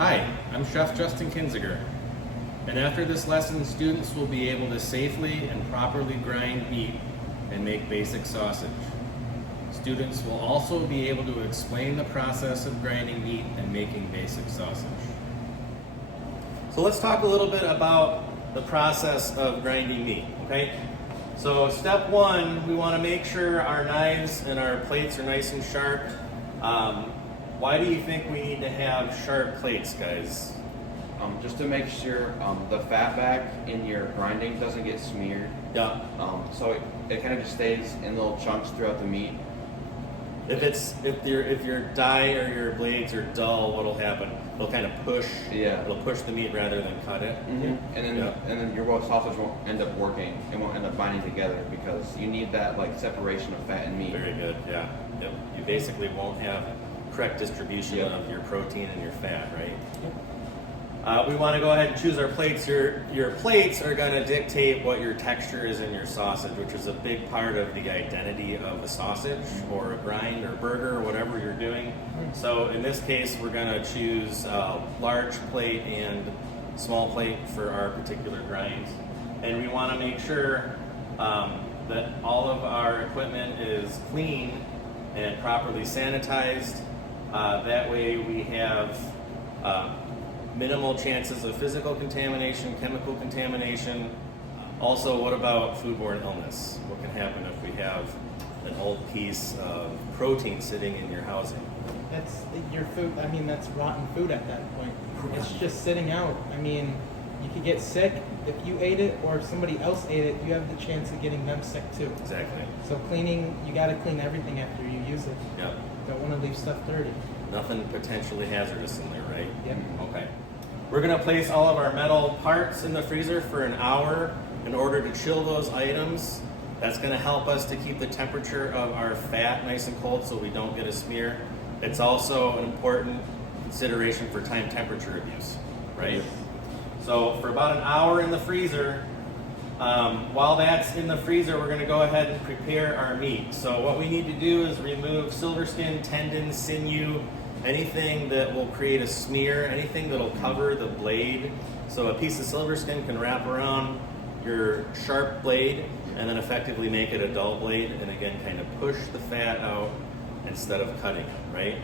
Hi, I'm Chef Justin Kinziger, and after this lesson, students will be able to safely and properly grind meat and make basic sausage. Students will also be able to explain the process of grinding meat and making basic sausage. So let's talk a little bit about the process of grinding meat, okay? So step one, we want to make sure our knives and our plates are nice and sharp. Why do you think we need to have sharp plates, guys? Just to make sure the fat back in your grinding doesn't get smeared. Yeah. So it kind of just stays in little chunks throughout the meat. If your die or your blades are dull, what'll happen? It'll kind of push. Yeah. It'll push the meat rather than cut it. Mm-hmm. And then your sausage won't end up working. It won't end up binding together because you need that like separation of fat and meat. Very good. Yeah. Yep. You basically won't have correct distribution of your protein and your fat, right? Yep. We want to go ahead and choose our plates. Your plates are going to dictate what your texture is in your sausage, which is a big part of the identity of a sausage or a grind or burger or whatever you're doing. So in this case, we're going to choose large plate and small plate for our particular grinds. And we want to make sure that all of our equipment is clean and properly sanitized. That way we have minimal chances of physical contamination, chemical contamination. Also, what about foodborne illness? What can happen if we have an old piece of protein sitting in your housing? That's your food. I mean, that's rotten food at that point. It's just sitting out. I mean, you could get sick if you ate it or if somebody else ate it. You have the chance of getting them sick too. Exactly. So cleaning, you got to clean everything after you use it. Yep. Don't want to leave stuff dirty. Nothing potentially hazardous in there, right? Yep. Okay. We're going to place all of our metal parts in the freezer for an hour in order to chill those items. That's going to help us to keep the temperature of our fat nice and cold so we don't get a smear. It's also an important consideration for time temperature abuse, right? So for about an hour in the freezer, while that's in the freezer, we're going to go ahead and prepare our meat. So what we need to do is remove silver skin, tendons, sinew, anything that will create a smear, anything that will cover the blade. So a piece of silver skin can wrap around your sharp blade and then effectively make it a dull blade, and again kind of push the fat out instead of cutting it, right?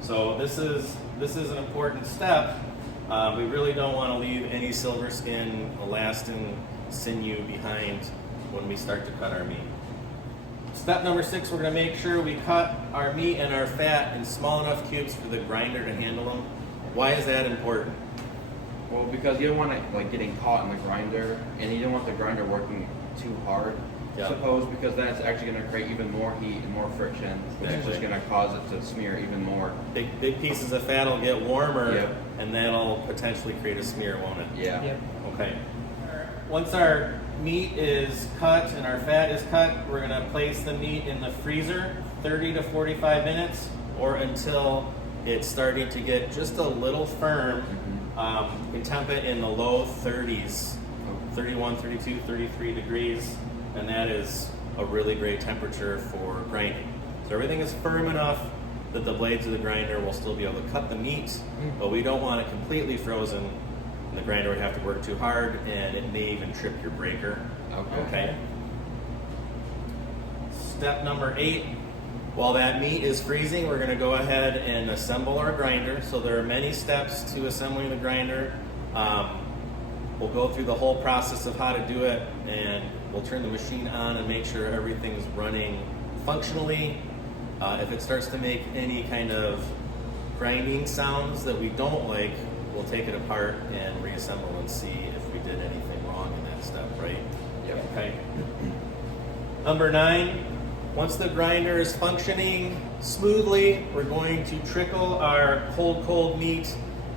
So this is an important step. We really don't want to leave any silver skin, elastin, sinew behind when we start to cut our meat. Step number 6, we're going to make sure we cut our meat and our fat in small enough cubes for the grinder to handle them. Why is that important? Well, because you don't want it like getting caught in the grinder, and you don't want the grinder working too hard. Yeah. Suppose because then it's actually going to create even more heat and more friction, which is just going to cause it to smear even more. Big pieces of fat will get warmer, Yep. and that'll potentially create a smear, won't it? Yeah. Yep. Okay. Once our meat is cut and our fat is cut, we're going to place the meat in the freezer 30 to 45 minutes or until it's starting to get just a little firm. We temp it in the low 30s, 31, 32, 33 degrees, and that is a really great temperature for grinding. So everything is firm enough that the blades of the grinder will still be able to cut the meat, but we don't want it completely frozen. And the grinder would have to work too hard, and it may even trip your breaker. Okay. Step number 8, while that meat is freezing, we're going to go ahead and assemble our grinder. So there are many steps to assembling the grinder. We'll go through the whole process of how to do it, and we'll turn the machine on and make sure everything's running functionally. If it starts to make any kind of grinding sounds that we don't like, we'll take it apart and reassemble and see if we did anything wrong in that step, right? Yep. Okay. Number 9, once the grinder is functioning smoothly, we're going to trickle our cold meat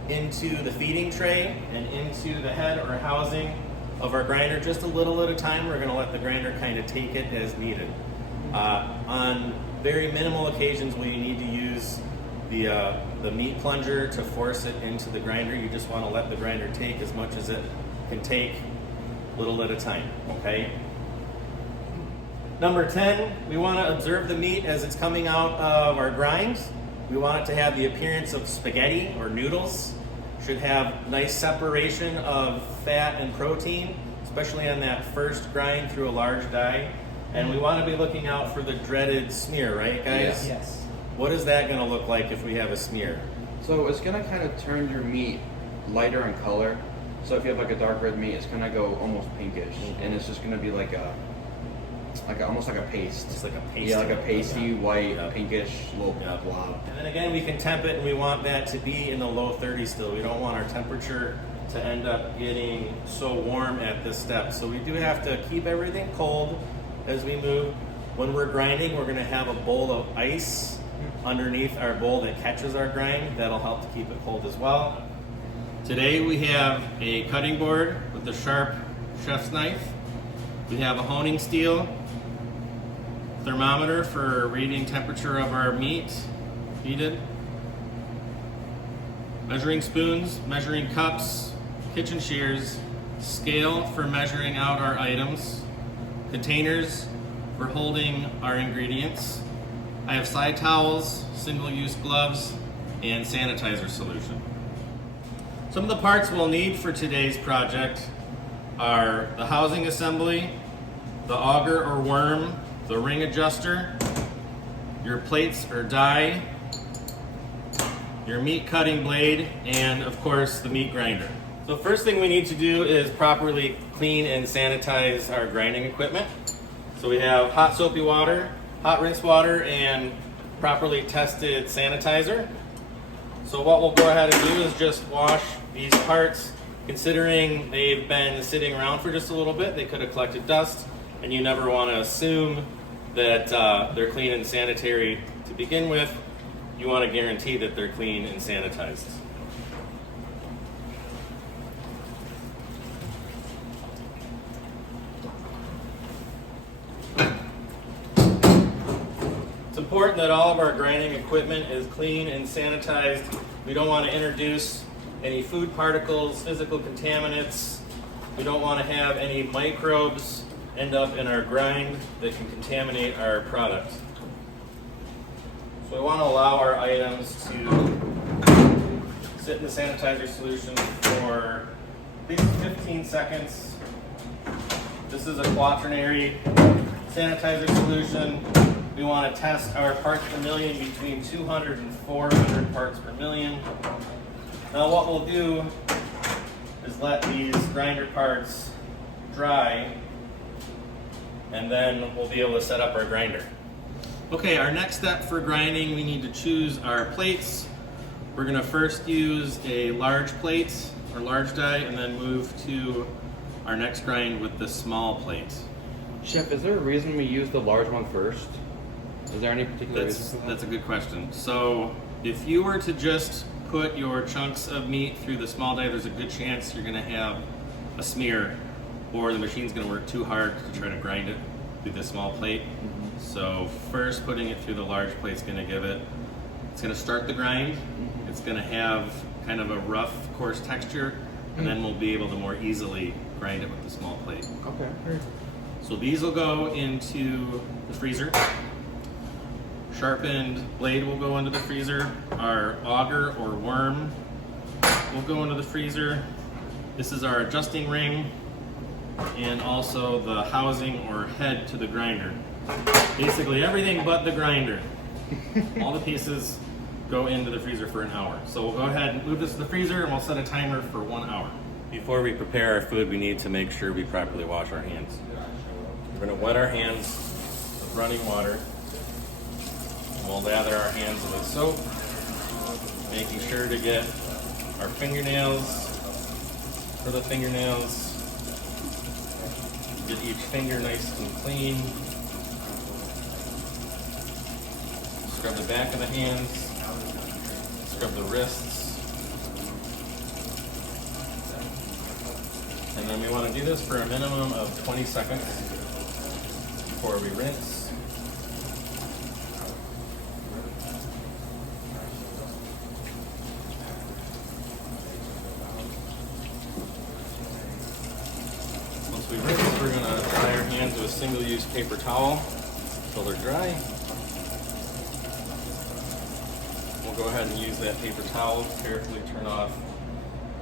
into the feeding tray and into the head or housing of our grinder just a little at a time. We're going to let the grinder kind of take it as needed. On very minimal occasions when you need to use the meat plunger to force it into the grinder, you just want to let the grinder take as much as it can take, little at a time, okay? Number 10, we want to observe the meat as it's coming out of our grinds. We want it to have the appearance of spaghetti or noodles, should have nice separation of fat and protein, especially on that first grind through a large die. And we want to be looking out for the dreaded smear, right, guys? Yes. What is that going to look like if we have a smear? So it's gonna kind of turn your meat lighter in color. So if you have like a dark red meat, it's gonna go almost pinkish, and it's just gonna be like almost like a paste. It's like a paste. Yeah, like a pasty, white, Yep. pinkish little Yep. blob. And then again, we can temp it, and we want that to be in the low 30s still. We don't want our temperature to end up getting so warm at this step. So we do have to keep everything cold as we move. When we're grinding, we're going to have a bowl of ice underneath our bowl that catches our grind. That'll help to keep it cold as well. Today we have a cutting board with a sharp chef's knife. We have a honing steel, thermometer for reading temperature of our meat heated, measuring spoons, measuring cups, kitchen shears, scale for measuring out our items, containers for holding our ingredients. I have side towels, single-use gloves, and sanitizer solution. Some of the parts we'll need for today's project are the housing assembly, the auger or worm, the ring adjuster, your plates or die, your meat cutting blade, and of course the meat grinder. So first thing we need to do is properly clean and sanitize our grinding equipment. So we have hot soapy water, hot rinse water, and properly tested sanitizer. So what we'll go ahead and do is just wash these parts. Considering they've been sitting around for just a little bit, they could have collected dust, and you never want to assume that they're clean and sanitary to begin with. You want to guarantee that they're clean and sanitized. It's important that all of our grinding equipment is clean and sanitized. We don't want to introduce any food particles, physical contaminants. We don't want to have any microbes end up in our grind that can contaminate our product. So we want to allow our items to sit in the sanitizer solution for at least 15 seconds. This is a quaternary sanitizer solution. We want to test our parts per million between 200 and 400 parts per million. Now what we'll do is let these grinder parts dry, and then we'll be able to set up our grinder. Okay, our next step for grinding, we need to choose our plates. We're going to first use a large plate or large die, and then move to our next grind with the small plate. Chef, is there a reason we use the large one first? Is there any particular reason? That's a good question. So if you were to just put your chunks of meat through the small die, there's a good chance you're going to have a smear, or the machine's going to work too hard to try to grind it through the small plate. Mm-hmm. So first, putting it through the large plate is going to give it, it's going to start the grind. Mm-hmm. It's going to have kind of a rough, coarse texture, and then we'll be able to more easily grind it with the small plate. Okay. So these will go into the freezer. Sharpened blade will go into the freezer. Our auger or worm will go into the freezer. This is our adjusting ring, and also the housing or head to the grinder. Basically everything but the grinder. All the pieces go into the freezer for an hour. So we'll go ahead and move this to the freezer, and we'll set a timer for 1 hour. Before we prepare our food, we need to make sure we properly wash our hands. We're going to wet our hands with running water. We'll lather our hands with soap, making sure to get our fingernails for the fingernails. Get each finger nice and clean. Scrub the back of the hands. Scrub the wrists. And then we want to do this for a minimum of 20 seconds before we rinse. Once we rinse, we're going to dry our hands with a single-use paper towel until they're dry. We'll go ahead and use that paper towel, carefully turn off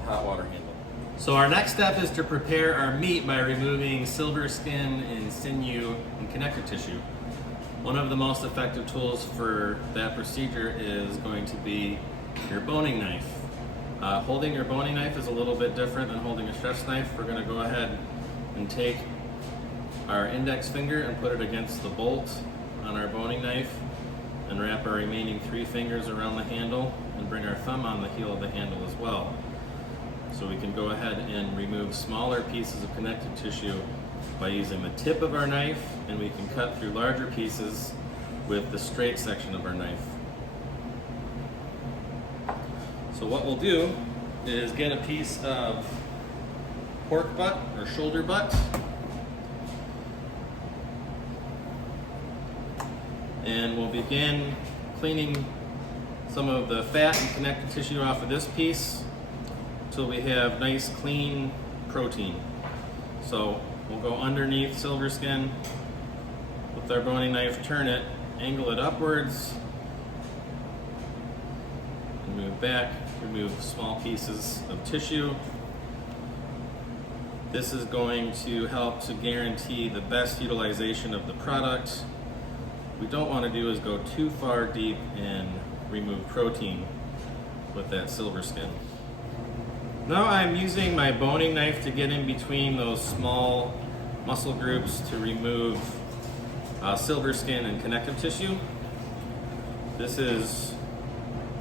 hot water handle. So our next step is to prepare our meat by removing silver skin and sinew and connective tissue. One of the most effective tools for that procedure is going to be your boning knife. Holding your boning knife is a little bit different than holding a chef's knife. We're going to go ahead and take our index finger and put it against the bolt on our boning knife and wrap our remaining 3 fingers around the handle and bring our thumb on the heel of the handle as well. So we can go ahead and remove smaller pieces of connective tissue by using the tip of our knife, and we can cut through larger pieces with the straight section of our knife. So what we'll do is get a piece of pork butt or shoulder butt, and we'll begin cleaning some of the fat and connective tissue off of this piece until we have nice clean protein. So we'll go underneath silver skin with our boning knife, turn it, angle it upwards, and move back, remove small pieces of tissue. This is going to help to guarantee the best utilization of the product. What we don't want to do is go too far deep and remove protein with that silver skin. Now I'm using my boning knife to get in between those small muscle groups to remove silver skin and connective tissue. This is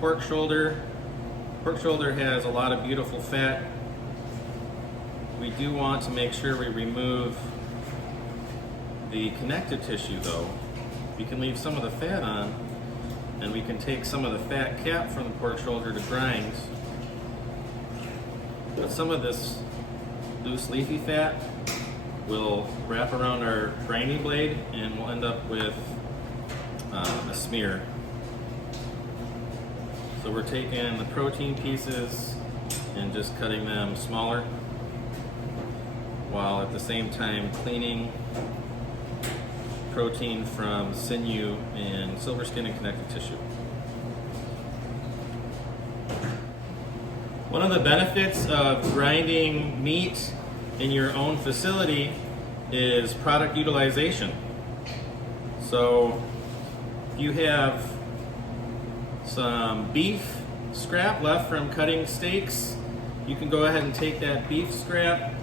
pork shoulder. Pork shoulder has a lot of beautiful fat. We do want to make sure we remove the connective tissue though. We can leave some of the fat on, and we can take some of the fat cap from the pork shoulder to grind. But some of this loose leafy fat will wrap around our grinding blade and we'll end up with a smear. So we're taking the protein pieces and just cutting them smaller, while at the same time cleaning protein from sinew and silver skin and connective tissue. One of the benefits of grinding meat in your own facility is product utilization. So if you have some beef scrap left from cutting steaks, you can go ahead and take that beef scrap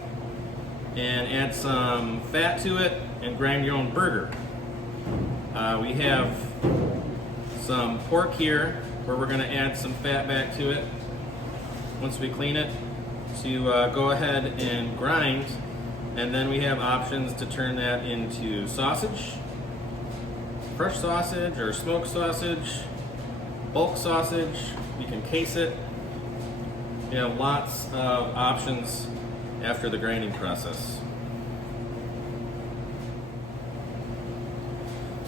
and add some fat to it and grind your own burger. We have some pork here where we're going to add some fat back to it once we clean it to go ahead and grind, and then we have options to turn that into sausage, fresh sausage or smoked sausage, bulk sausage. We can case it. You have lots of options after the grinding process.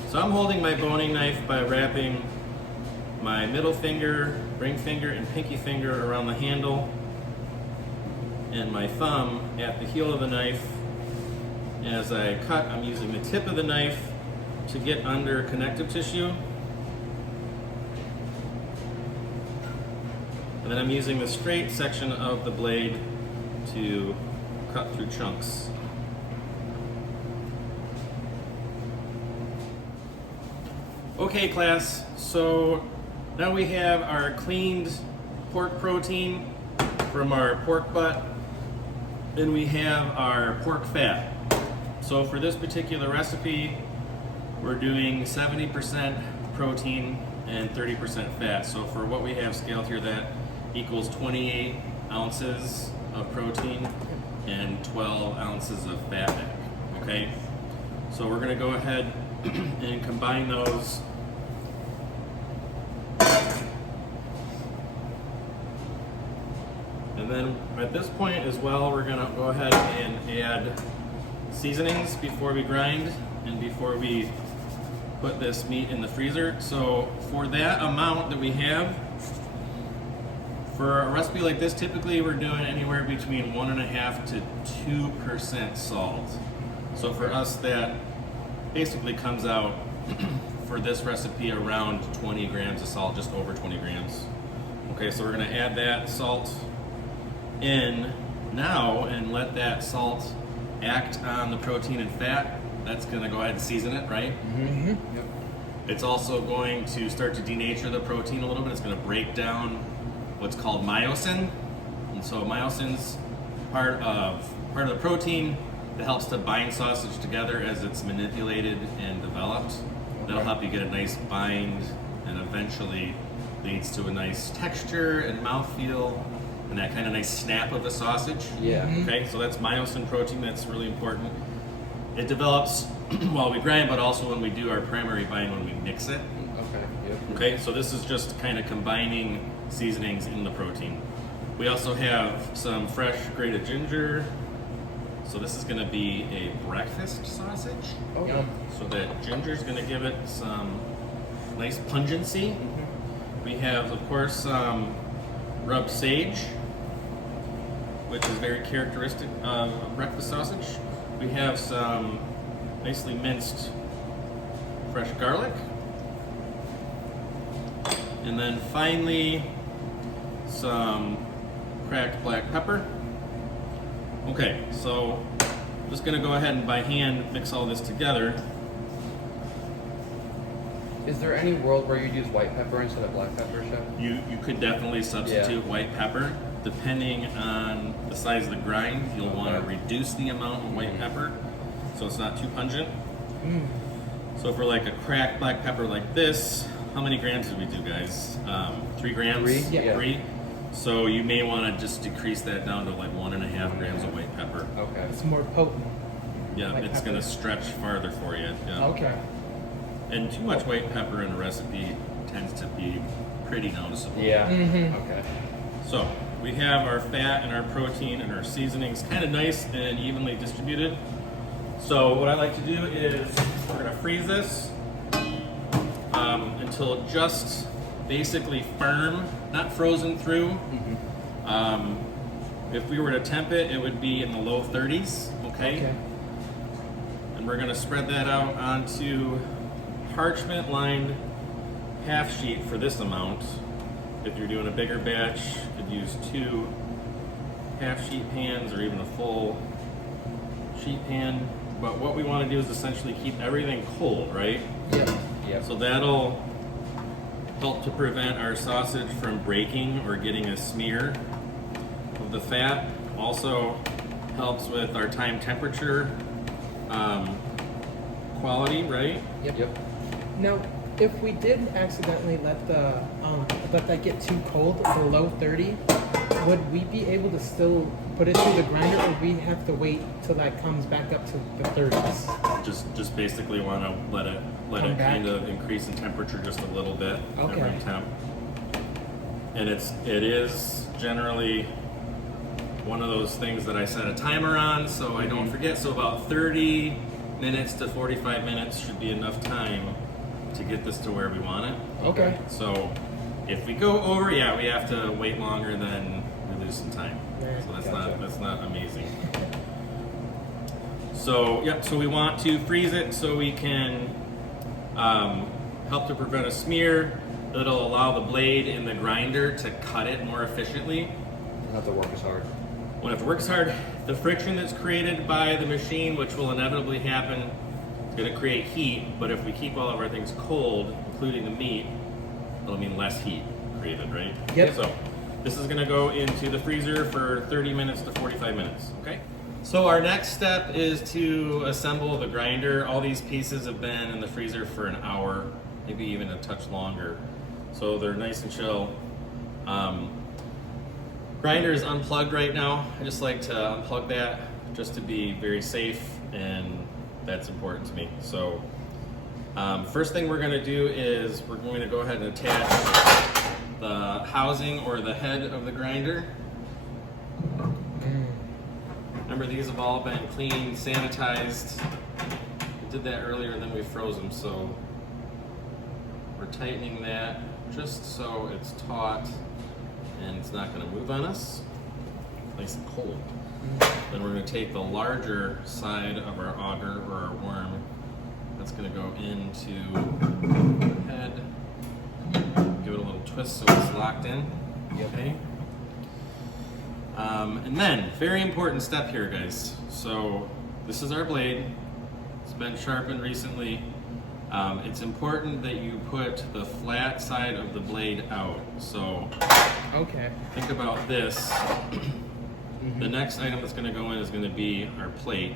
So I'm holding my boning knife by wrapping my middle finger, ring finger, and pinky finger around the handle, and my thumb at the heel of the knife. As I cut, I'm using the tip of the knife to get under connective tissue, and then I'm using the straight section of the blade to cut through chunks. Okay, class, so now we have our cleaned pork protein from our pork butt, and we have our pork fat. So for this particular recipe, we're doing 70% protein and 30% fat. So for what we have scaled here, that equals 28 ounces of protein and 12 ounces of fat. Okay, so we're gonna go ahead and combine those. And then at this point as well, we're gonna go ahead and add seasonings before we grind and before we put this meat in the freezer. So for that amount that we have, for a recipe like this, typically we're doing anywhere between 1.5% to 2% salt. So for us, that basically comes out for this recipe around 20 grams of salt, just over 20 grams. Okay, so we're gonna add that salt in now and let that salt act on the protein and fat. That's going to go ahead and season it, right? Mm-hmm. Yep. It's also going to start to denature the protein a little bit. It's going to break down what's called myosin. And so myosin's part of the protein that helps to bind sausage together as it's manipulated and developed. That'll help you get a nice bind and eventually leads to a nice texture and mouthfeel and that kind of nice snap of the sausage. Yeah. Mhm. Okay, so that's myosin protein. That's really important. It develops while we grind, but also when we do our primary bind when we mix it. Okay. Yep. Okay, so this is just kind of combining seasonings in the protein. We also have some fresh grated ginger. So this is going to be a breakfast sausage. Oh, Yum. So that ginger is going to give it some nice pungency. We have, of course, some rubbed sage, which is very characteristic of a breakfast sausage. We have some nicely minced fresh garlic. And then finally, some cracked black pepper. Okay, so I'm just gonna go ahead and by hand mix all this together. Is there any world where you'd use white pepper instead of black pepper, Chef? You could definitely substitute white pepper. Depending on the size of the grind, you'll want to reduce the amount of white pepper so it's not too pungent. Mm. So for like a cracked black pepper like this, how many grams did we do, guys? 3 grams? 3? Yeah. 3? So you may want to just decrease that down to like 1.5 grams of white pepper. Okay. It's more potent. Yeah, White it's pepper. going to stretch farther for you. Yeah. Okay. And too much white pepper in a recipe tends to be pretty noticeable. Yeah. Mhm. Okay. So we have our fat and our protein and our seasonings kind of nice and evenly distributed. So what I like to do is we're going to freeze this until just basically firm, not frozen through. If we were to temp it, it would be in the low 30s, okay? And we're going to spread that out onto parchment lined half sheet for this amount. If you're doing a bigger batch, you could use 2 half sheet pans or even a full sheet pan. But what we want to do is essentially keep everything cold, right? Yep. Yep. So that'll help to prevent our sausage from breaking or getting a smear of the fat. Also helps with our time temperature quality, right? Yep. Now, if we did accidentally let that get too cold, below 30, would we be able to still put it through the grinder, or we have to wait till that comes back up to the 30s? Just basically want to let it Come back. kind of increase in temperature just a little bit at Okay. room temp. And it is generally one of those things that I set a timer on so I don't forget. So about 30 minutes to 45 minutes should be enough time to get this to where we want it. Okay. So if we go over, we have to wait longer, then we lose some time. Right, So gotcha. that's not amazing. So so we want to freeze it so we can help to prevent a smear. It'll allow the blade in the grinder to cut it more efficiently. Don't have to work as hard. Won't have to work as hard. The friction that's created by the machine, which will inevitably happen, is going to create heat. But if we keep all of our things cold, including the meat, it'll mean less heat created, right? Yep. So this is going to go into the freezer for 30 minutes to 45 minutes, okay? So our next step is to assemble the grinder. All these pieces have been in the freezer for an hour, maybe even a touch longer. So they're nice and chill. Grinder is unplugged right now. I just like to unplug that just to be very safe, and that's important to me. So first thing we're going to do is we're going to go ahead and attach the housing or the head of the grinder. Remember, these have all been cleaned, sanitized. We did that earlier, and then we froze them, so we're tightening that just so it's taut and it's not going to move on us. Nice and cold. Then we're going to take the larger side of our auger or our worm. That's going to go into the head. Give it a little twist so it's locked in. Okay. And then, very important step here, guys. So this is our blade. It's been sharpened recently. It's important that you put the flat side of the blade out. So Okay. think about this. The next item that's going to go in is going to be our plate.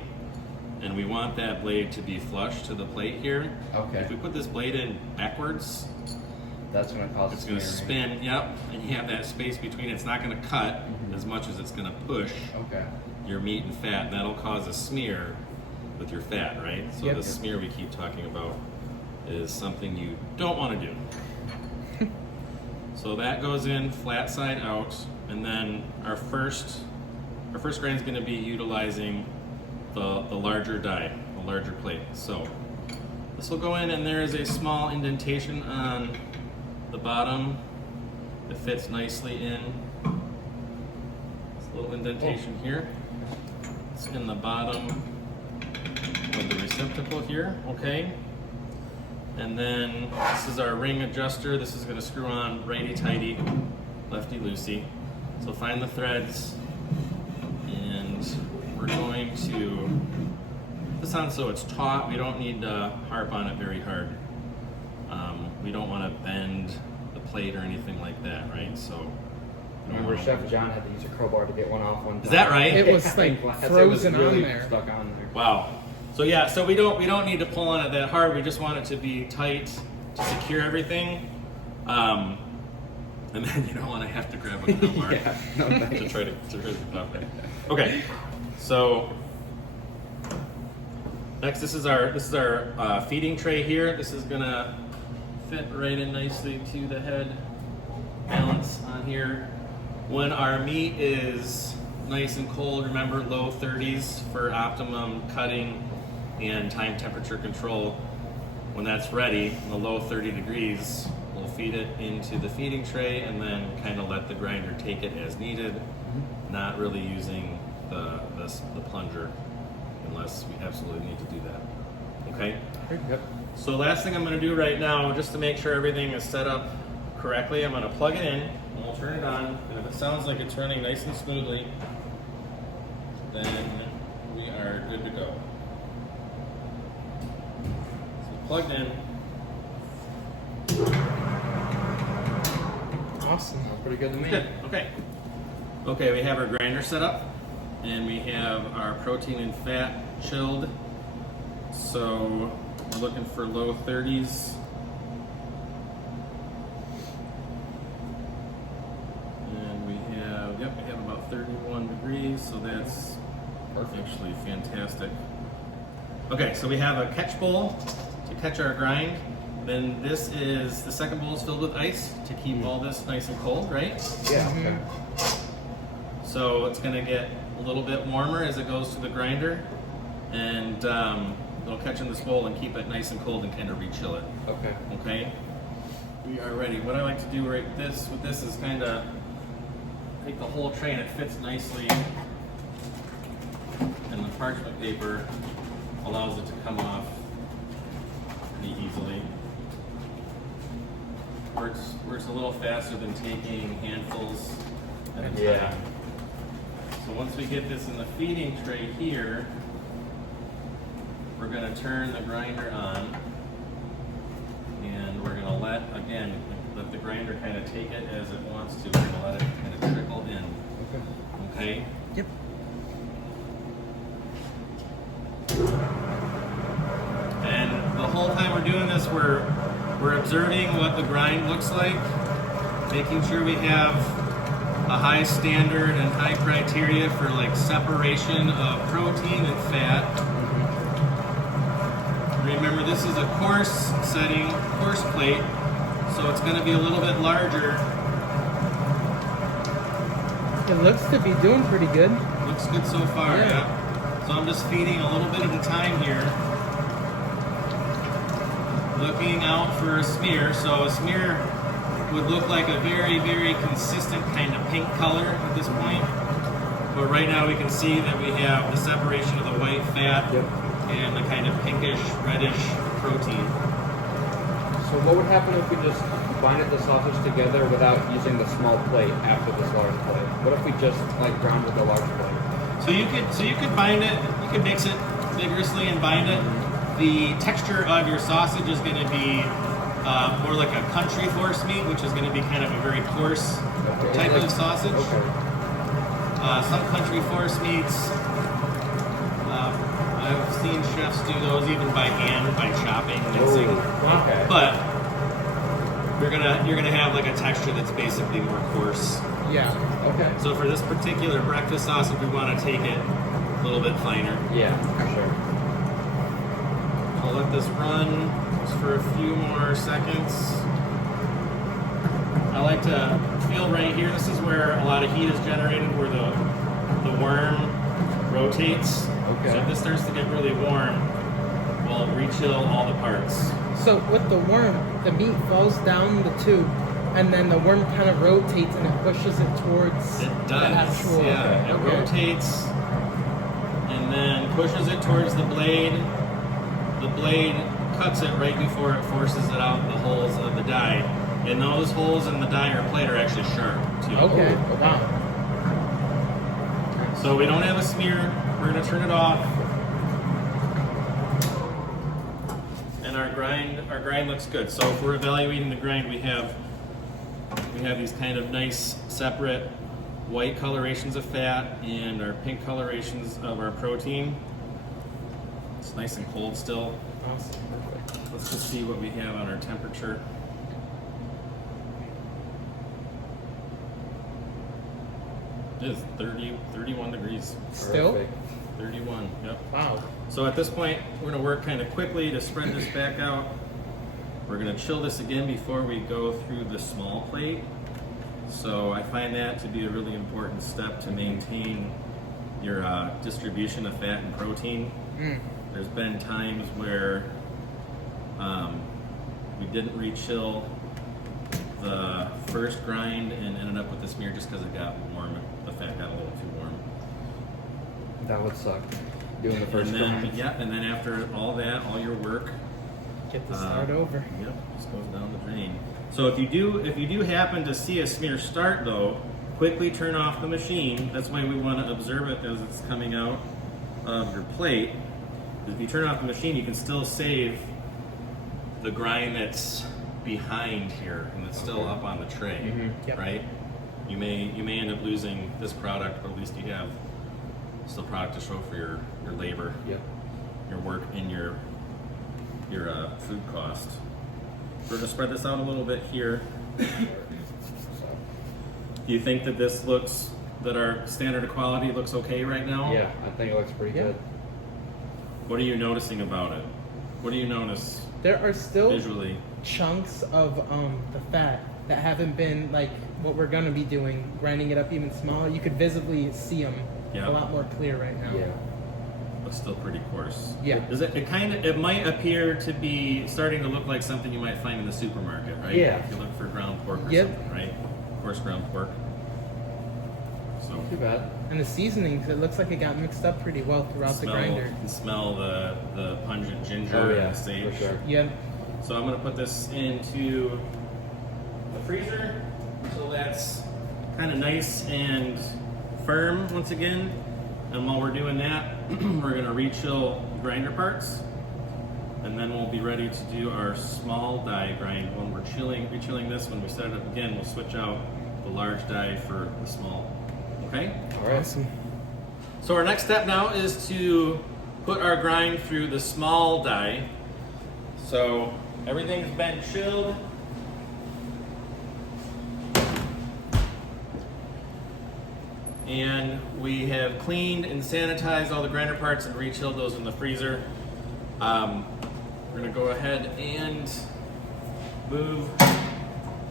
And we want that blade to be flush to the plate here. Okay. If we put this blade in backwards, That's going to cause it's going to spin, yep, and you have that space between. It's not going to cut as much as it's going to push Okay. your meat and fat. That'll cause a smear with your fat, right? So Yep. the smear we keep talking about is something you don't want to do. So that goes in flat side out, and then our first grind is going to be utilizing the larger die, the larger plate. So this will go in, and there is a small indentation on the bottom that fits nicely in. This little indentation here. It's in the bottom of the receptacle here, okay? And then this is our ring adjuster. This is going to screw on righty-tighty, lefty-loosey. So find the threads, and we're going to put this on so it's taut. We don't need to harp on it very hard. We don't want to bend the plate or anything like that, right? So Remember, Chef John had to use a crowbar to get one off one time. Is that right? It was like frozen on there. Stuck on there. Wow. So yeah, so we don't need to pull on it that hard. We just want it to be tight to secure everything. And then you don't want to have to grab another mark Yeah, no to thanks. try to stop it. Okay. So next, this is our feeding tray here. This is gonna fit right in nicely to the head balance on here. When our meat is nice and cold, remember low 30s for optimum cutting and time temperature control. When that's ready, in the low 30 degrees, we'll feed it into the feeding tray and then kind of let the grinder take it as needed, not really using the plunger unless we absolutely need to do that. Okay? Yep. So last thing I'm going to do right now, just to make sure everything is set up correctly, I'm going to plug it in and we'll turn it on. And if it sounds like it's running nice and smoothly, then we are good to go. So plugged in. Awesome. Sounds pretty good to me. Good. Okay. Okay, we have our grinder set up, and we have our protein and fat chilled. So we're looking for low 30s. And we have about 31 degrees, so that's actually fantastic. Okay, so we have a catch bowl to catch our grind. Then this is, the second bowl is filled with ice to keep all this nice and cold, right? Yeah. Okay. So it's gonna get a little bit warmer as it goes to the grinder, and it'll catch in this bowl and keep it nice and cold and kind of re-chill it. Okay. Okay, we are ready. What I like to do with this is kind of take the whole tray, and it fits nicely, and the parchment paper allows it to come off pretty easily. Works a little faster than taking handfuls at a time. Yeah. So once we get this in the feeding tray here, we're going to turn the grinder on, and we're going to let the grinder kind of take it as it wants to. We're going to let it kind of trickle in. Okay? Yep. And the whole time we're doing this, we're observing what the grind looks like, making sure we have a high standard and high criteria for like separation of protein and fat. Remember, this is a coarse setting, coarse plate, so it's going to be a little bit larger. It looks to be doing pretty good. Looks good so far, yeah. So I'm just feeding a little bit at a time here. Looking out for a smear. So a smear would look like a very, very consistent kind of pink color at this point. But right now we can see that we have the separation of the white fat and the kind of pinkish, reddish protein. So what would happen if we just binded the sausage together without using the small plate after this large plate? What if we just like ground with the large plate? So you could bind it. You could mix it vigorously and bind it. The texture of your sausage is going to be more like a country force meat, which is going to be kind of a very coarse type of sausage. Okay. Some country force meats, I've seen chefs do those even by hand, by chopping, mixing. Okay. But you're gonna have like a texture that's basically more coarse. Yeah. Okay. So for this particular breakfast sausage, we want to take it a little bit finer. Yeah, for sure. I'll let this run just for a few more seconds. I like to feel right here. This is where a lot of heat is generated, where the worm rotates. Okay. So if this starts to get really warm, we'll re-chill all the parts. So with the worm, the meat falls down the tube, and then the worm kind of rotates and it pushes it towards It the does. actual. Yeah, it Okay. rotates and then pushes it towards the blade. The blade cuts it right before it forces it out the holes of the die. And those holes in the die or plate are actually sharp too. Okay. Wow. So we don't have a smear. We're gonna turn it off. And our grind looks good. So if we're evaluating the grind, we have these kind of nice separate white colorations of fat and our pink colorations of our protein. It's nice and cold still. Awesome. Perfect. Let's just see what we have on our temperature. It is 31 degrees. Still? Perfect. 31, yep. Wow. So at this point, we're gonna work kind of quickly to spread this back out. We're gonna chill this again before we go through the small plate. So I find that to be a really important step to maintain your distribution of fat and protein. Mm. There's been times where we didn't re-chill the first grind and ended up with the smear just because it got warm. The fat got a little too warm. That would suck. Doing the first And then, grind. yeah, and then after all that, all your work, Get the start over. yep, just goes down the drain. So if you do happen to see a smear start though, quickly turn off the machine. That's why we want to observe it as it's coming out of your plate. If you turn off the machine, you can still save the grind that's behind here and it's still up on the tray, Yep. right? You may end up losing this product, but at least you have still product to show for your labor, Yep. your work, and your food cost. We're gonna spread this out a little bit here. Do you think that that our standard of quality looks okay right now? Yeah, I think it looks pretty Yeah. good. What are you noticing about it? What do you notice There are still visually? chunks of the fat that haven't been like what we're gonna be doing, grinding it up even smaller. You could visibly see them Yeah. a lot more clear right now. Yeah. But still pretty coarse. Yeah. Does it might appear to be starting to look like something you might find in the supermarket, right? Yeah. If you look for ground pork or Yep. something, right? Coarse ground pork. So Too bad. And the seasonings, it looks like it got mixed up pretty well throughout the grinder. you can smell the pungent ginger Oh, yeah, and the sage. for sure. Yeah. So I'm gonna put this into the freezer until that's kind of nice and firm once again. And while we're doing that, we're gonna re-chill grinder parts, and then we'll be ready to do our small die grind. When we're re-chilling this, when we set it up again, we'll switch out the large die for the small. Okay? All right. Awesome. So our next step now is to put our grind through the small die. So everything's been chilled. And we have cleaned and sanitized all the grinder parts and re-chilled those in the freezer. We're gonna go ahead and move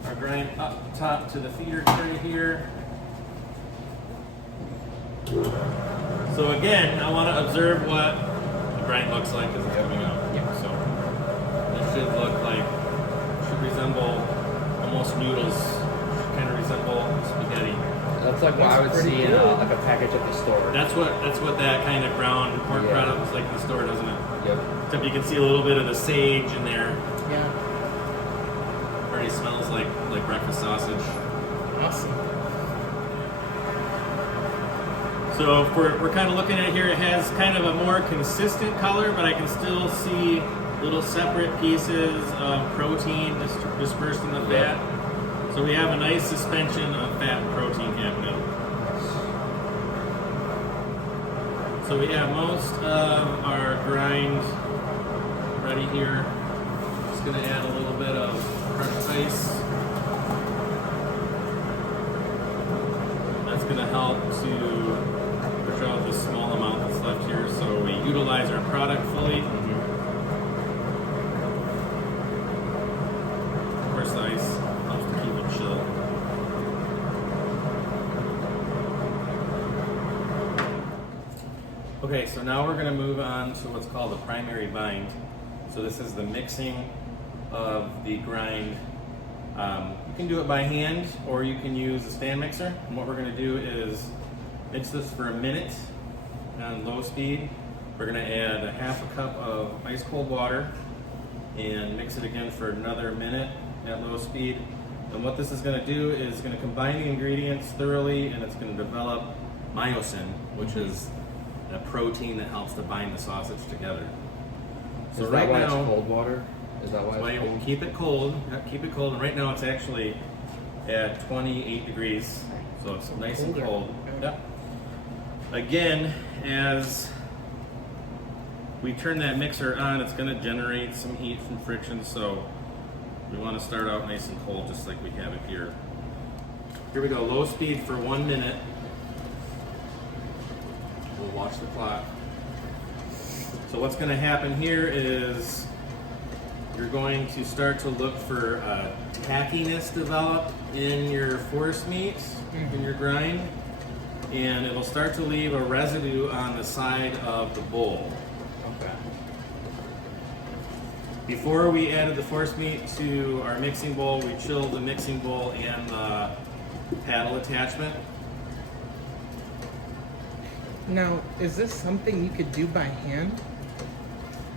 our grind up top to the feeder tray here. So again, I want to observe what the grind looks like as it's coming out. So it should resemble almost noodles, kind of resemble spaghetti. That's like what I would pretty see in good. like a package at the store. That's what that kind of ground pork Yeah. product looks like in the store, doesn't it? Yep. Except you can see a little bit of the sage in there. Yeah. Already smells like breakfast sausage. Awesome. So if we're kind of looking at it here, it has kind of a more consistent color, but I can still see little separate pieces of protein dispersed in the fat. So we have a nice suspension of fat and protein happening. So we have most of our grind ready here. Just going to add a little bit of crushed ice. That's going to help to push out this small amount that's left here, so we utilize our product fully. Of course, the ice helps to keep it chill. Okay, so now we're going to move on to what's called the primary bind. So this is the mixing of the grind. You can do it by hand, or you can use a stand mixer. And what we're going to do is mix this for a minute on low speed. We're going to add a half a cup of ice cold water and mix it again for another minute at low speed. And what this is going to do is going to combine the ingredients thoroughly, and it's going to develop myosin, which is a protein that helps to bind the sausage together. So Is right that why now, it's cold water? Is that why that's why it's you cold? keep it cold. Yep, keep it cold. And right now it's actually at 28 degrees, so it's nice and cold. Yep. Again, as we turn that mixer on, it's going to generate some heat from friction, so we want to start out nice and cold, just like we have it here. Here we go, low speed for 1 minute. We'll watch the clock. So what's going to happen here is you're going to start to look for tackiness develop in your force meat, in your grind, and it'll start to leave a residue on the side of the bowl. Okay. Before we added the force meat to our mixing bowl, we chilled the mixing bowl and the paddle attachment. Now, is this something you could do by hand?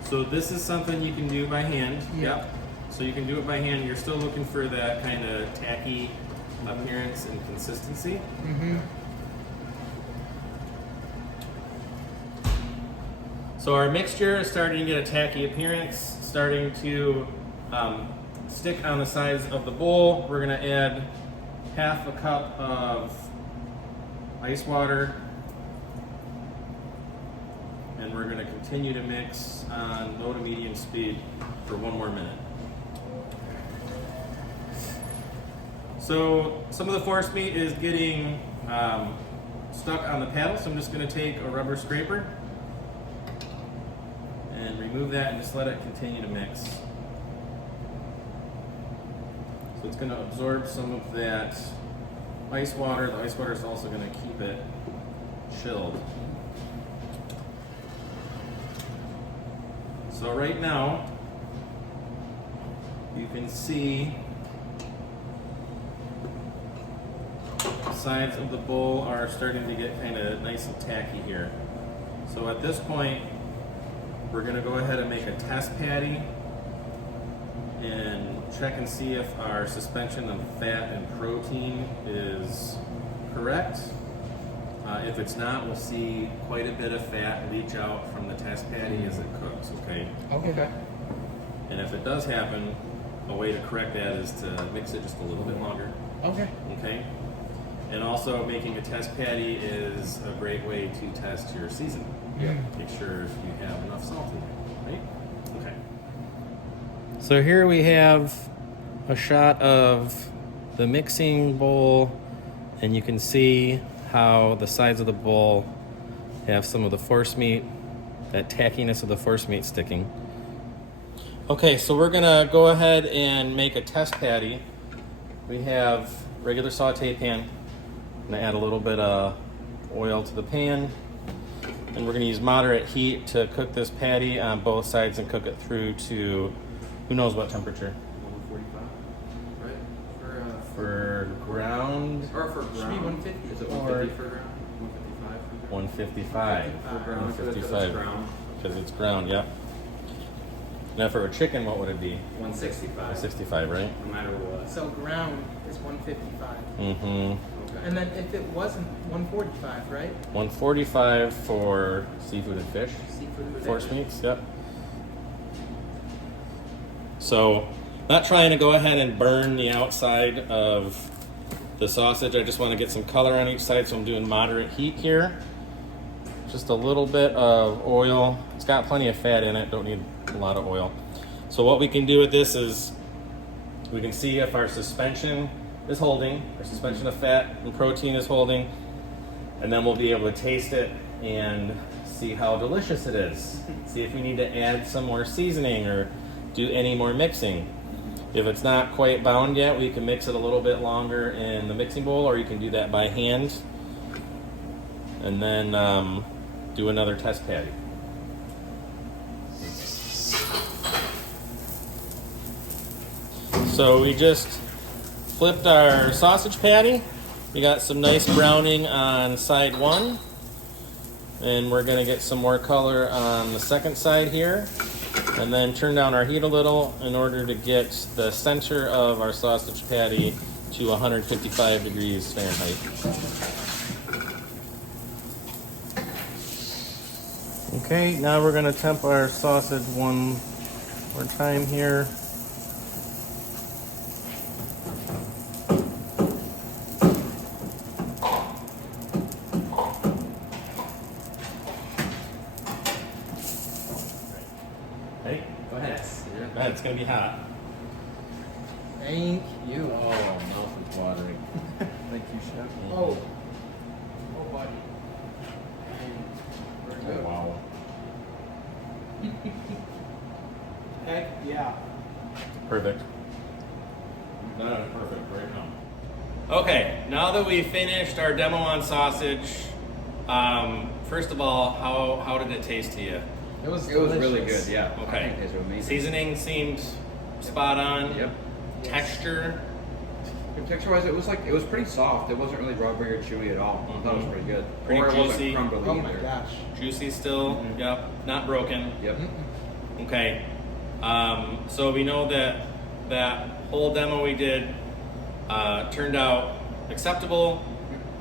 So this is something you can do by hand. Yeah. Yep. So you can do it by hand. You're still looking for that kind of tacky appearance and consistency. Mm-hmm. So our mixture is starting to get a tacky appearance, starting to stick on the sides of the bowl. We're going to add half a cup of ice water, and we're going to continue to mix on low to medium speed for 1 more minute. So some of the force meat is getting stuck on the paddle, so I'm just going to take a rubber scraper and remove that and just let it continue to mix. So it's going to absorb some of that ice water. The ice water is also going to keep it chilled. So right now, you can see the sides of the bowl are starting to get kind of nice and tacky here. So at this point, we're going to go ahead and make a test patty and check and see if our suspension of fat and protein is correct. If it's not, we'll see quite a bit of fat leach out from the test patty as it cooks, okay? Okay. And if it does happen, a way to correct that is to mix it just a little bit longer, Okay. okay? And also making a test patty is a great way to test your seasoning. Yeah. Make sure you have enough salt in there, right? Okay. So here we have a shot of the mixing bowl, and you can see how the sides of the bowl have some of the force meat, that tackiness of the force meat sticking. Okay, so we're gonna go ahead and make a test patty. We have regular saute pan. I'm gonna add a little bit of oil to the pan, and we're gonna use moderate heat to cook this patty on both sides and cook it through to who knows what temperature. 145, right? For ground, Or for Should be ground. 150. Is it Or- 150 for ground? 155 for ground? 155. For ground, because it's 155. ground. Because it's ground, yep. Now for a chicken, what would it be? 165. 65, right? No matter what. So ground is 155. Mm-hmm. Okay. And then if it wasn't 145, right? 145 for seafood and fish. Seafood and Force fish. meats, yep. So, not trying to go ahead and burn the outside of the sausage. I just want to get some color on each side, so I'm doing moderate heat here. Just a little bit of oil. It's got plenty of fat in it, don't need a lot of oil. So what we can do with this is we can see if our suspension is holding, our suspension of fat and protein is holding, and then we'll be able to taste it and see how delicious it is. See if we need to add some more seasoning or do any more mixing. If it's not quite bound yet, we can mix it a little bit longer in the mixing bowl, or you can do that by hand and then do another test patty. So we just flipped our sausage patty. We got some nice browning on side one, and we're gonna get some more color on the second side here, and then turn down our heat a little in order to get the center of our sausage patty to 155 degrees Fahrenheit. Okay, now we're gonna temp our sausage one more time here. Hey, go ahead. Yes. Go ahead, it's gonna be hot. Thank you. Oh, mouth is watering. Thank you, chef. Oh. Oh, buddy. Very good. Wow. Heck yeah. Perfect. That is perfect right now. Okay, now that we finished our demo on sausage, first of all, how did it taste to you? It was It was really delicious. good, yeah. I Okay. think these are amazing. Seasoning seemed spot on. Yep. Texture, And texture-wise, it was pretty soft. It wasn't really rubbery or chewy at all. I thought it was pretty good. Pretty or it juicy. wasn't crumbly Oh my either. gosh. juicy still. Mhm. Yep, not broken. Yep. Okay. So we know that that whole demo we did turned out acceptable,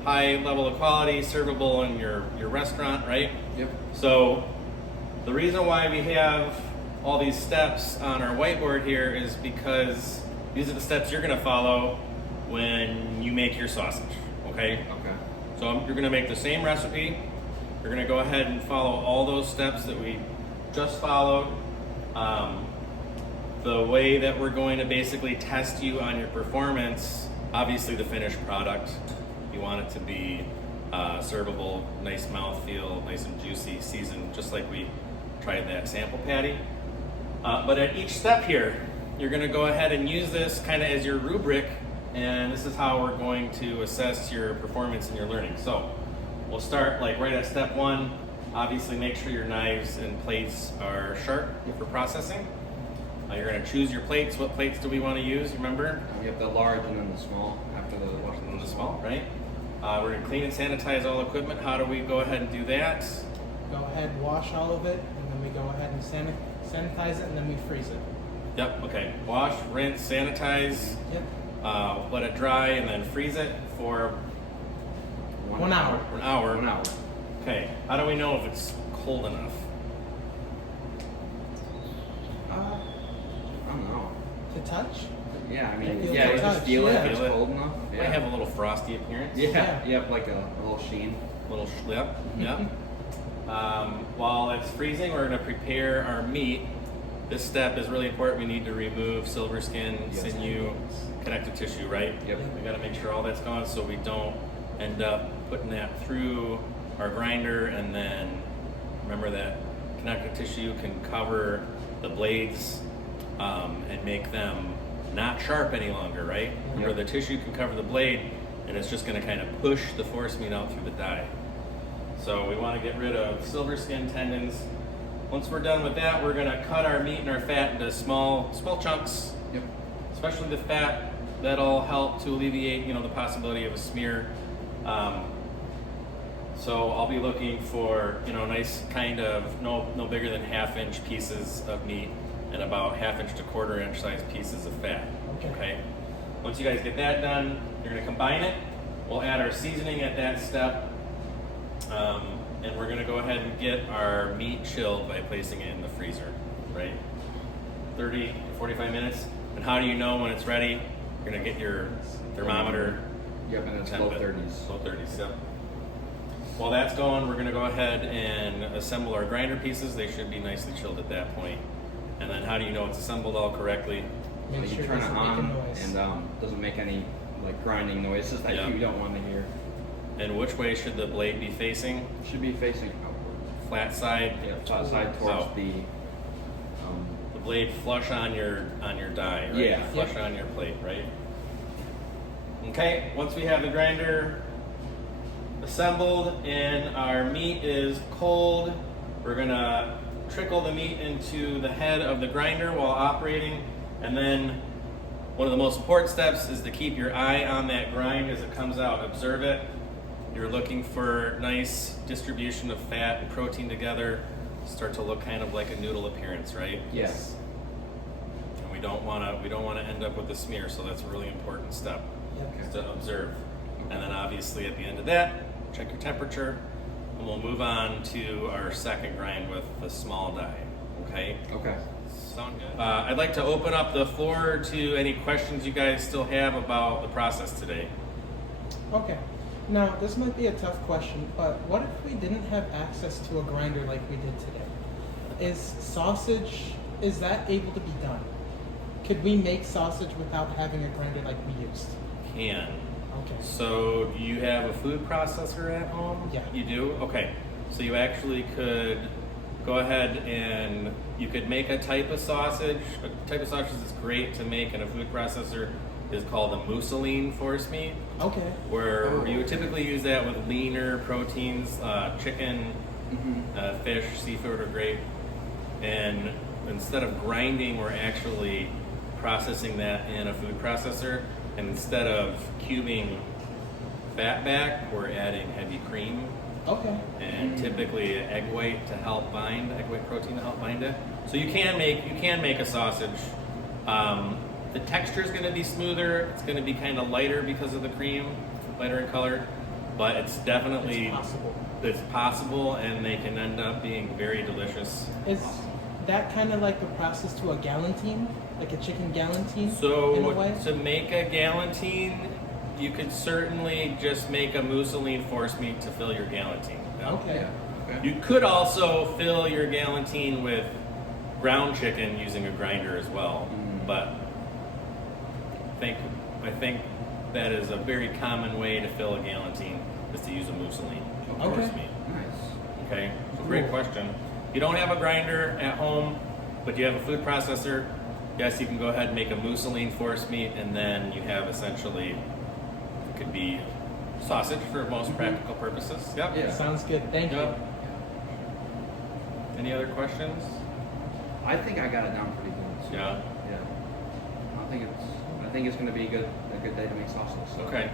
high level of quality, servable in your restaurant, right? Yep. So the reason why we have all these steps on our whiteboard here is because these are the steps you're going to follow when you make your sausage, okay? Okay. So you're going to make the same recipe. You're going to go ahead and follow all those steps that we just followed. The way that we're going to basically test you on your performance, obviously the finished product, you want it to be servable, nice mouthfeel, nice and juicy, seasoned, just like we tried that sample patty. But at each step here, you're going to go ahead and use this kind of as your rubric, and this is how we're going to assess your performance and your learning. So we'll start like right at step one. Obviously make sure your knives and plates are sharp for processing. You're going to choose your plates. What plates do we want to use? Remember? We have the large and then the small after the wash. And the small, right? We're going to clean and sanitize all equipment. How do we go ahead and do that? Go ahead, wash all of it, and then we go ahead and sanitize it, and then we freeze it. Yep, okay. Wash, rinse, sanitize, Yep. let it dry, and then freeze it for 1 hour. an hour. 1 hour. Okay, how do we know if it's cold enough? I don't know. To touch? Yeah, I mean, Feel yeah, the you touch, just feel it yeah. if it's Feel it. cold enough. Might have a little frosty appearance. Yeah, Yeah. yep, like a little sheen. Little yep, yep. While it's freezing, we're going to prepare our meat. This step is really important. We need to remove silver skin, Yes. sinew, connective tissue, right? Yep. We got to make sure all that's gone so we don't end up putting that through our grinder, and then remember that connective tissue can cover the blades and make them not sharp any longer, right? Remember, the tissue can cover the blade, and it's just going to kind of push the force meat out through the die. So we want to get rid of silver skin tendons. Once we're done with that, we're going to cut our meat and our fat into small chunks. Yep. Especially the fat. That'll help to alleviate, the possibility of a smear. So I'll be looking for, nice kind of no bigger than 1/2 inch pieces of meat. and about 1/2 inch to 1/4 inch size pieces of fat. Okay. Once you guys get that done, you're gonna combine it. We'll add our seasoning at that step. And we're gonna go ahead and get our meat chilled by placing it in the freezer, right? 30 to 45 minutes. And how do you know when it's ready? You're gonna get your thermometer. Yep, and it's temp low it. 30s. Low 30s, yep. While that's going, we're gonna go ahead and assemble our grinder pieces. They should be nicely chilled at that point. And then how do you know it's assembled all correctly? Make So sure you it turn it doesn't make a on noise. and doesn't make any like grinding noises that Yeah. you don't want to hear. And which way should the blade be facing? Should be facing outward. Flat side? Yeah, flat side towards Out. the. The blade flush on your die, right? Yeah. Flush on your plate, right? Okay, once we have the grinder assembled and our meat is cold, we're gonna trickle the meat into the head of the grinder while operating, and then one of the most important steps is to keep your eye on that grind as it comes out. Observe it. You're looking for nice distribution of fat and protein together. Start to look kind of like a noodle appearance, right? Yes. And we don't want to end up with a smear, so that's a really important step. Yep. Is to observe. And then obviously at the end of that, check your temperature, and we'll move on to our second grind with the small die. Okay? Okay. Sound good? I'd like to open up the floor to any questions you guys still have about the process today. Okay. Now, this might be a tough question, but what if we didn't have access to a grinder like we did today? Is that able to be done? Could we make sausage without having a grinder like we used? Can. Okay. So do you have a food processor at home? Yeah. You do? Okay. So you actually could go ahead and you could make a type of sausage. A type of sausage that's great to make in a food processor is called a mousseline force meat, Okay. where you would typically use that with leaner proteins, chicken, fish, seafood are great. And instead of grinding, we're actually processing that in a food processor. And instead of cubing fat back, we're adding heavy cream Okay. and typically egg white to help bind, egg white protein to help bind it. So you can make a sausage. The texture is going to be smoother. It's going to be kind of lighter because of the cream, lighter in color, but it's definitely It's possible. It's possible, and they can end up being very delicious. Is that kind of like the process to a galantine, like a chicken galantine? in a So way? to make a galantine, you could certainly just make a mousseline force meat to fill your galantine. Okay. Yeah. Okay. You could also fill your galantine with ground chicken using a grinder as well, but I think that is a very common way to fill a galantine is to use a mousseline force Okay. meat. Nice. Okay, so great Cool. question. If you don't have a grinder at home, but you have a food processor, yes, you can go ahead and make a mousseline force meat, and then you have essentially, it could be sausage for most practical purposes. Yep. Yeah. Sounds good. Thank Yep. you. Any other questions? I think I got it down pretty good. So, Yeah. Yeah. I think it's going to be a good day to make sausage. So. Okay.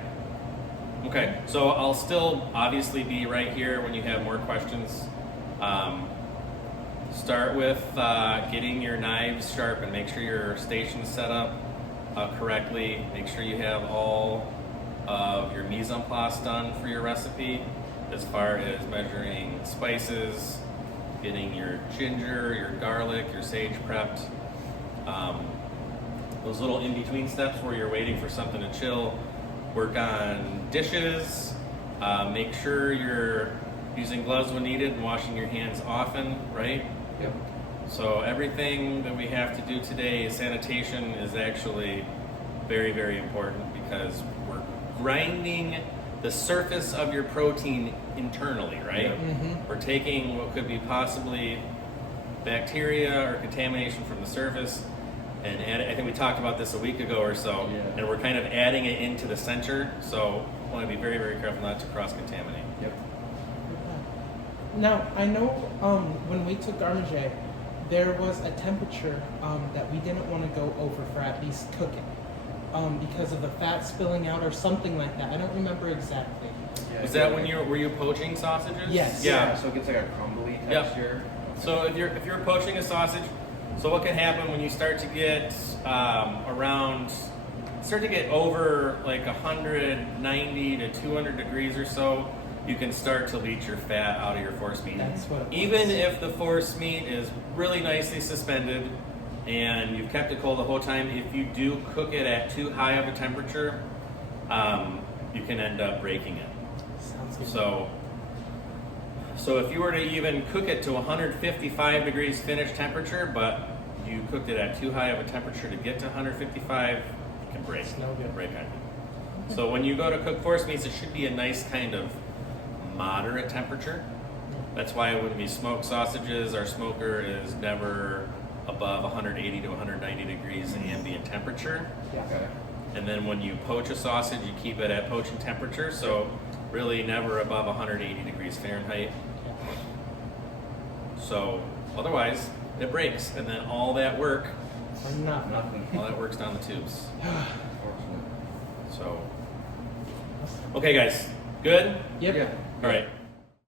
Okay, so I'll still obviously be right here when you have more questions. Start with getting your knives sharp and make sure your station's set up correctly. Make sure you have all of your mise en place done for your recipe as far as measuring spices, getting your ginger, your garlic, your sage prepped. Those little in-between steps where you're waiting for something to chill. Work on dishes. Make sure you're using gloves when needed and washing your hands often, right? Yep. So everything that we have to do today, sanitation is actually very, very important because we're grinding the surface of your protein internally, right? Mm-hmm. We're taking what could be possibly bacteria or contamination from the surface and I think we talked about this a week ago or so, Yeah. and we're kind of adding it into the center, so we want to be very, very careful not to cross-contaminate. Yep. Now, I know when we took Garmager, there was a temperature that we didn't want to go over for at least cooking because of the fat spilling out or something like that. I don't remember exactly. Yeah, Was that when were you poaching sausages? Yes. Yeah. So it gets like a crumbly Yep. texture. So if you're poaching a sausage, So what can happen when you start to get over like 190 to 200 degrees or so, you can start to leach your fat out of your force meat. That's what it Even was. if the force meat is really nicely suspended and you've kept it cold the whole time, if you do cook it at too high of a temperature, you can end up breaking it. Sounds good. So if you were to even cook it to 155 degrees finish temperature, but you cooked it at too high of a temperature to get to 155, it can break. It's no good. Break on you. So when you go to cook force meats, it should be a nice kind of moderate temperature. That's why when we smoke sausages, our smoker is never above 180 to 190 degrees ambient temperature. Yeah. Okay. And then when you poach a sausage, you keep it at poaching temperature, so really never above 180 degrees Fahrenheit. So otherwise, it breaks, and then all that work, For nothing. Nothing. all that works down the tubes. Unfortunately. So, okay, guys, good. Yep. Yeah. All right.